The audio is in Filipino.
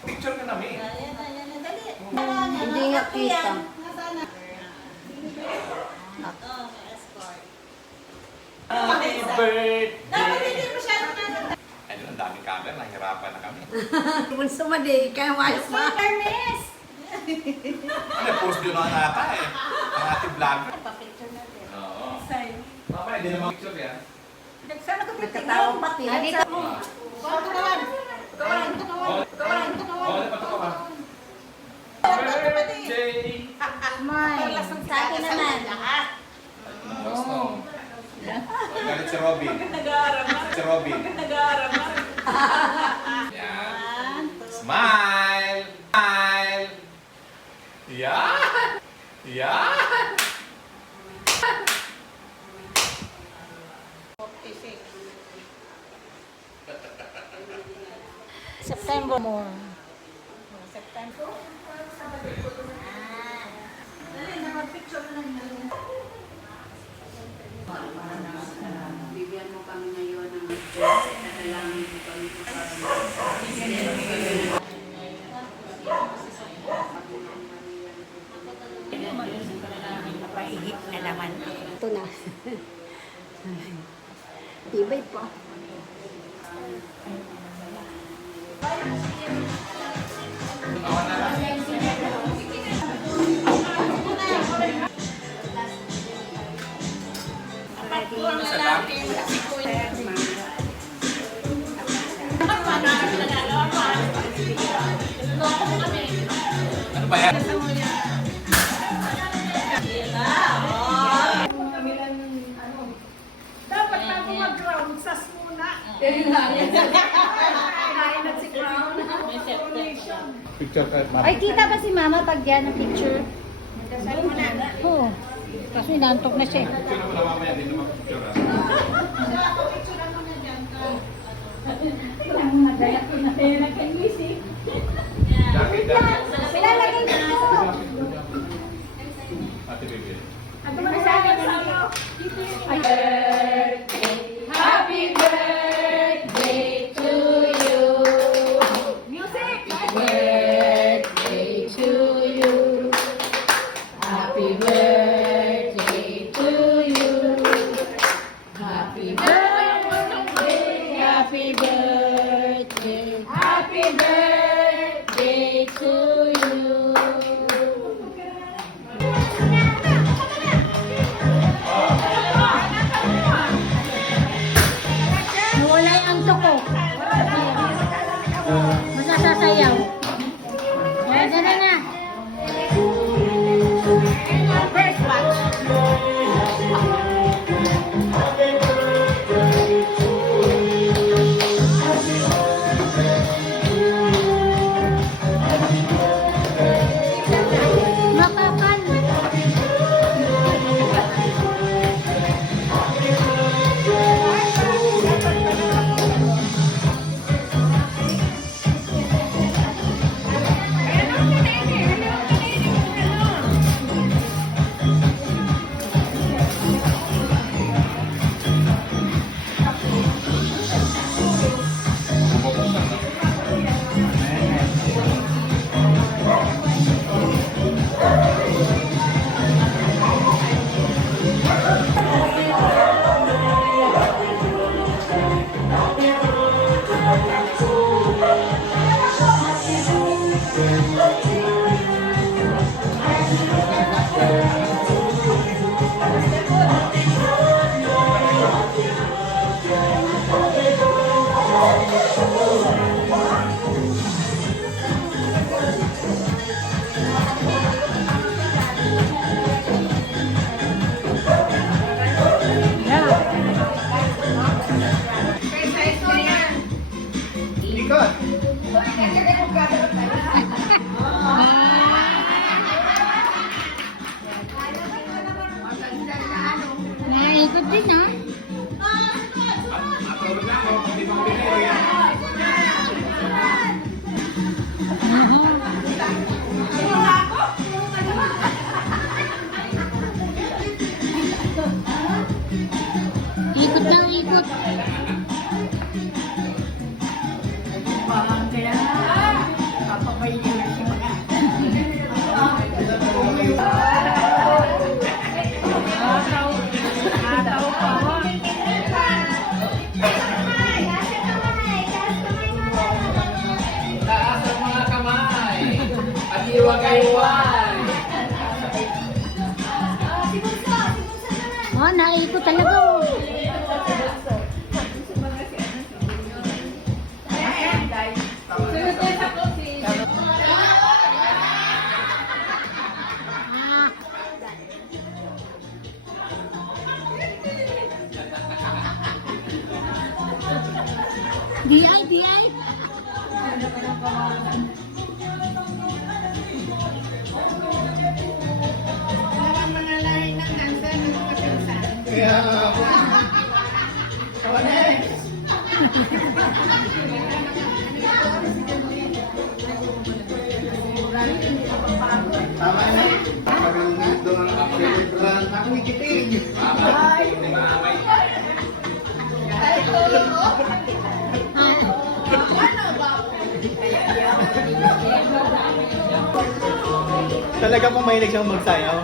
Picture ka namin. Ayan, dali. Hindi nga kita. Nasaan na? Escort. Happy birthday! Dapat hindi masyadong nasa. Ayun, ang daming camera. Nahirapan na kami. Bunso mo di, kaya wala pa. Hermes! Ano, post yun ang ata eh. Ang ating vlogger. Pa-picture natin. Oo. Sign. Mamaya, hindi naman picture yan. Sana ko Nagkatawa pati. Dito. Kawan. Birthday! May, sa akin naman. Oh. Galit si Robin. Si Robin. Yan. Smile! Smile! Yan! Yan! September mo. September. Dali na mag-picture na lang. Bigyan mo kami ngayon ng dalangin mo kami Paihit na naman. Ito na. Tibay pa. Ano ba yan? Dapat bago mag-ground, sas muna. Picture ka, Mama. Ay, kita ba si Mama pag yan ang picture? Oo. Kasi nantok na siya. Picture mo na mamaya, hindi naman picture ah. Jacket, jacket. Pilalagay ko. Ate Bibi. Happy birthday to you. Music! Birthday to you. Happy birthday to you. Happy birthday. Happy birthday. Happy birthday to you. Nawala yung antok ko. Masasayaw. Yan na. First watch. Makapan. Naikot din ha. Tulog na ako, hindi mo pinili. Ikot lang, ikot. Iwan. Oh, naikot talaga. Oh. DI, DI. Kaya nga po. Tama na. Magaling doon ang celebran. Ako ni Kiting. Hindi maamay. Talaga po mahilig siyang magsayaw.